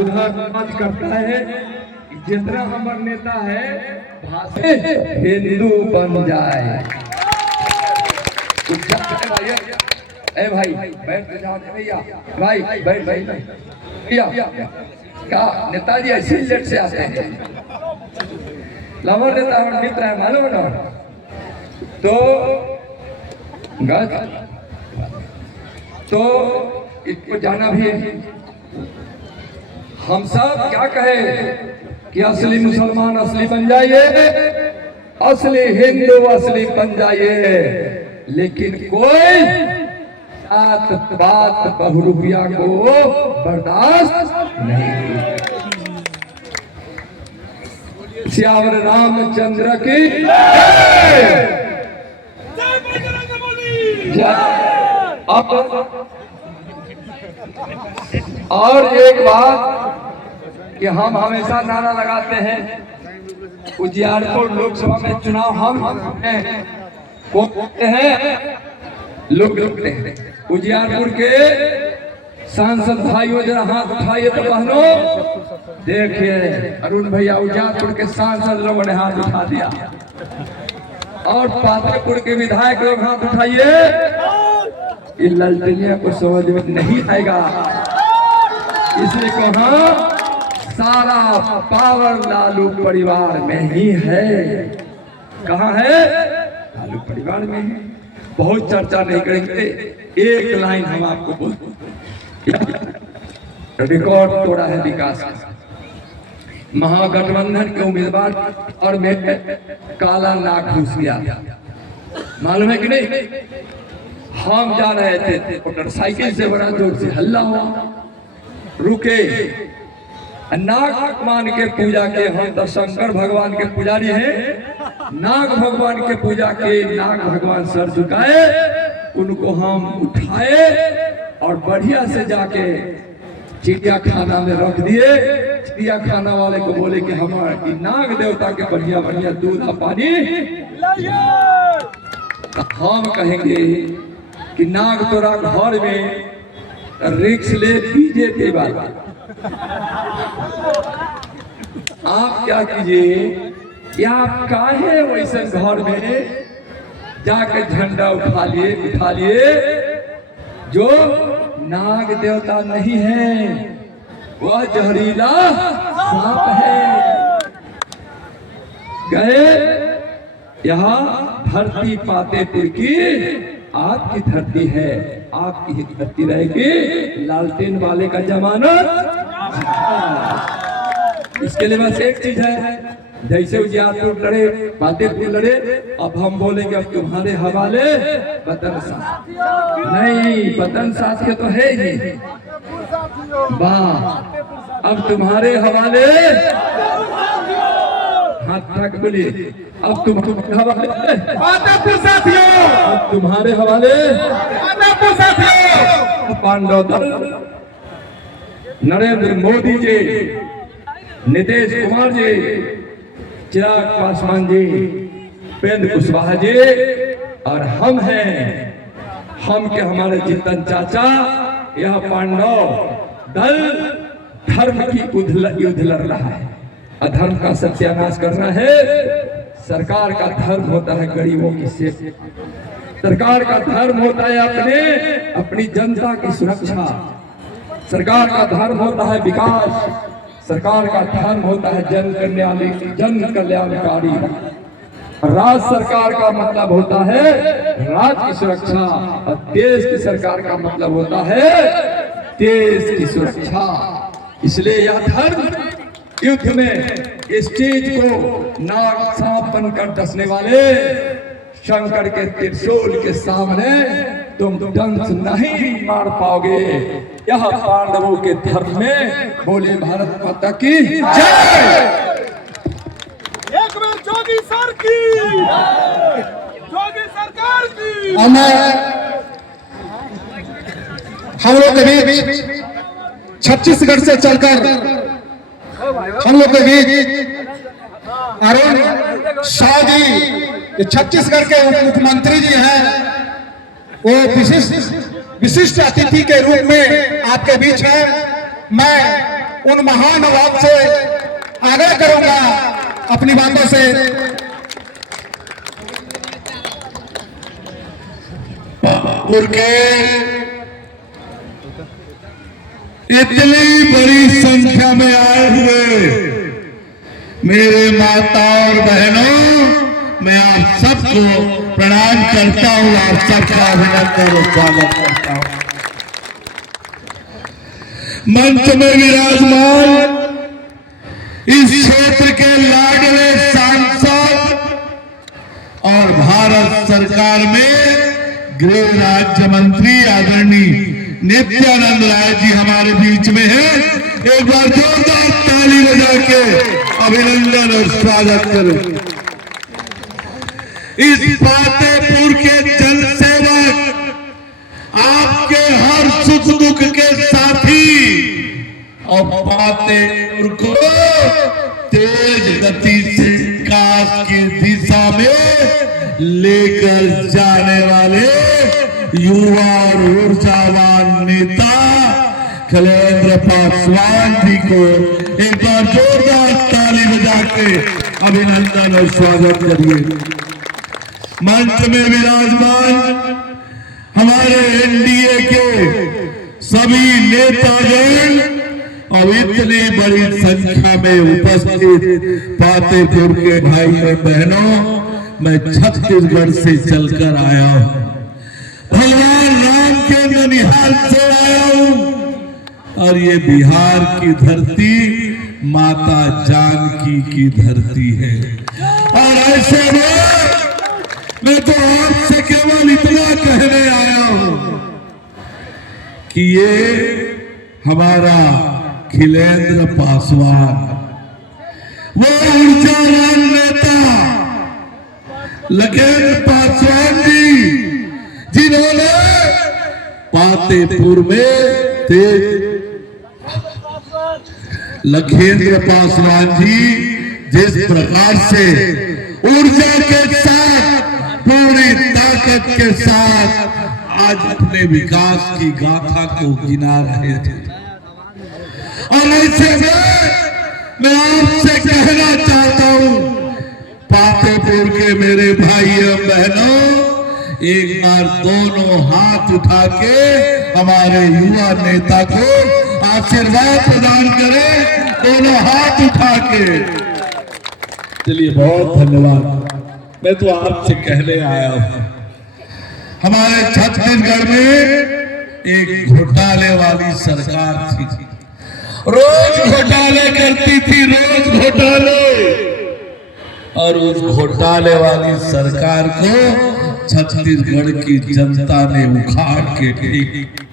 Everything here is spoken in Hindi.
उधर बात करता है जितना हमार नेता है हिंदू बन जाए। ए भाई बैठ जाओ भैया, भाई बैठ भैया। क्या नेताजी ऐसे लेट से आते हैं? लवर नेता हमारा मित्र है, मालूम ना? तो इसको जाना भी है। हम सब क्या कहे कि असली मुसलमान असली बन जाइए, असली हिंदू असली बन जाइए, लेकिन कोई जात बात बहुरूपिया को बर्दाश्त नहीं। श्यावर रामचंद्र की और एक बात कि हम हमेशा नारा लगाते हैं, उजियारपुर लोकसभा में चुनाव हम हैं, लोग रुकते हैं। उजियारपुर के सांसद भाइयों जरा हाथ उठाइए तो बहनों, देखिए अरुण भैया उजियारपुर के सांसद लोगों ने हाथ उठा दिया, और पात्रपुर के विधायक लोग हाथ उठाइए। इन ललचनिया को समझ में नहीं आएगा, इसलिए कहा सारा पावर लालू परिवार में ही है। कहाँ है? लालू परिवार में है। बहुत चर्चा नहीं करेंगे, एक लाइन हम आपको बोलते, रिकॉर्ड तोड़ा है विकास का। महागठबंधन के उम्मीदवार और में काला नाक घुस गया, मालूम है कि नहीं? हम जा रहे थे, मोटरसाइकिल से बड़ा जोर से हल्ला हुआ, रुके, नाग मान के पूजा के, हम तो शंकर भगवान के पुजारी हैं, नाग भगवान के पूजा के नाग भगवान सर झुकाए, उनको हम उठाए और बढ़िया से जाके चिड़ियाखाना में रख दिए। चिड़ियाखाना वाले को बोले कि हमारे नाग देवता के बढ़िया बढ़िया दूध और पानी, हम कहेंगे कि नाग तोरा घर में रिक्स ले बीजेपी वाला। आप क्या कीजिए कि आप काहे वैसे घर में जाके झंडा उठा लिए जो नाग देवता नहीं है, वह जहरीला सांप है। गए यहाँ धरती पातेपुर की आपकी धरती है, आपकी ही धरती रहेगी। लालटेन वाले का जमाना, इसके लिए बस एक चीज है, जैसे उजियारपुर लड़े, पातेपुर लड़े, अब हम बोलेंगे अब तुम्हारे हवाले वतन साथ। नहीं, वतन साथ के तो है ही, वाह, अब तुम्हारे हवाले, हाथ तक बोलिए, अब तुम्हारे हवाले पातेपुर साथियों, अब तुम्हारे हवाले पातेपुर साथियों। पांडव दल, नरेंद्र मोदी जी, नीतीश कुमार जी, चिराग पासवान जी, उपेंद्र कुशवाहा जी, और हम हैं, हम के हमारे जीतन चाचा। यह पांडव दल धर्म की युद्ध लड़ रहा है, अधर्म का सत्यानाश करना है। सरकार का धर्म होता है गरीबों की सेवा, सरकार का धर्म होता है अपनी जनता की सुरक्षा, सरकार का धर्म होता है विकास, सरकार का धर्म होता है जन कल्याणकारी। राज्य सरकार का मतलब होता है राज्य की सुरक्षा, और देश की सरकार का मतलब होता है देश की सुरक्षा। इसलिए यह धर्म युद्ध में इस चीज को नाग सांप बनकर डसने वाले शंकर के त्रिशूल के सामने तुम डंस नहीं मार पाओगे। यह पांडवों के धर्म में। बोले भारत माता की जय। एक बार जोगी सर की, जोगी सरकार की। हम लोग के बीच छत्तीसगढ़ से चलकर हम लोग के बीच अरुण शाह जी छत्तीसगढ़ के उप मुख्यमंत्री जी हैं, वो विशिष्ट अतिथि के रूप में आपके बीच है। मैं उन महान नवाब से आग्रह करूंगा अपनी बातों से। उनके इतनी बड़ी संख्या में आए हुए मेरे माता और बहनों, मैं आप सबको प्रणाम करता हूं, आप सबका अभिनंदन और स्वागत करता हूं। मंच में विराजमान इस क्षेत्र के लाडले सांसद और भारत सरकार में गृह राज्य मंत्री आदरणीय नित्यानंद राय जी हमारे बीच में है। एक बार जोरदार ताली बजा के अभिनंदन और स्वागत करें। इस फतेहपुर के जन सेवक, आपके हर सुख दुख के साथी और फतेहपुर को तेज गति से विकास की दिशा में लेकर जाने वाले युवा और ऊर्जावान नेता खिलेंद्र पासवान जी को एक बार जोरदार ताली बजा के अभिनंदन और स्वागत करिए। मंच में विराजमान हमारे एनडीए के सभी नेतागण और इतनी बड़ी संख्या में उपस्थित फतेहपुर के भाई और बहनों, मैं छत्तीसगढ़ से चलकर आया हूं, भगवान राम के ननिहाल से आया हूं और ये बिहार की धरती माता जानकी की धरती है। और ऐसे में मैं तो आपसे केवल इतना कहने आया हूं कि ये हमारा खिलेंद्र पासवान, वो ऊर्जावान नेता लखेंद्र पासवान जी, जिन्होंने फतेहपुर में लखेंद्र पासवान जी जिस प्रकार से ऊर्जा के साथ, पूरी ताकत के साथ आज अपने विकास की गाथा को गिना रहे थे, और ऐसे में मैं आपसे कहना चाहता हूं फतेहपुर के मेरे भाइयों बहनों, एक बार दोनों हाथ उठा के हमारे युवा नेता को आशीर्वाद प्रदान करें, दोनों हाथ उठा के। चलिए, बहुत धन्यवाद। मैं तो आपसे कहने आया हूं, हमारे छत्तीसगढ़ में एक घोटाले वाली सरकार थी, रोज घोटाले करती थी, रोज घोटाले, और उस घोटाले वाली सरकार को छत्तीसगढ़ की जनता ने उखाड़ के फेंक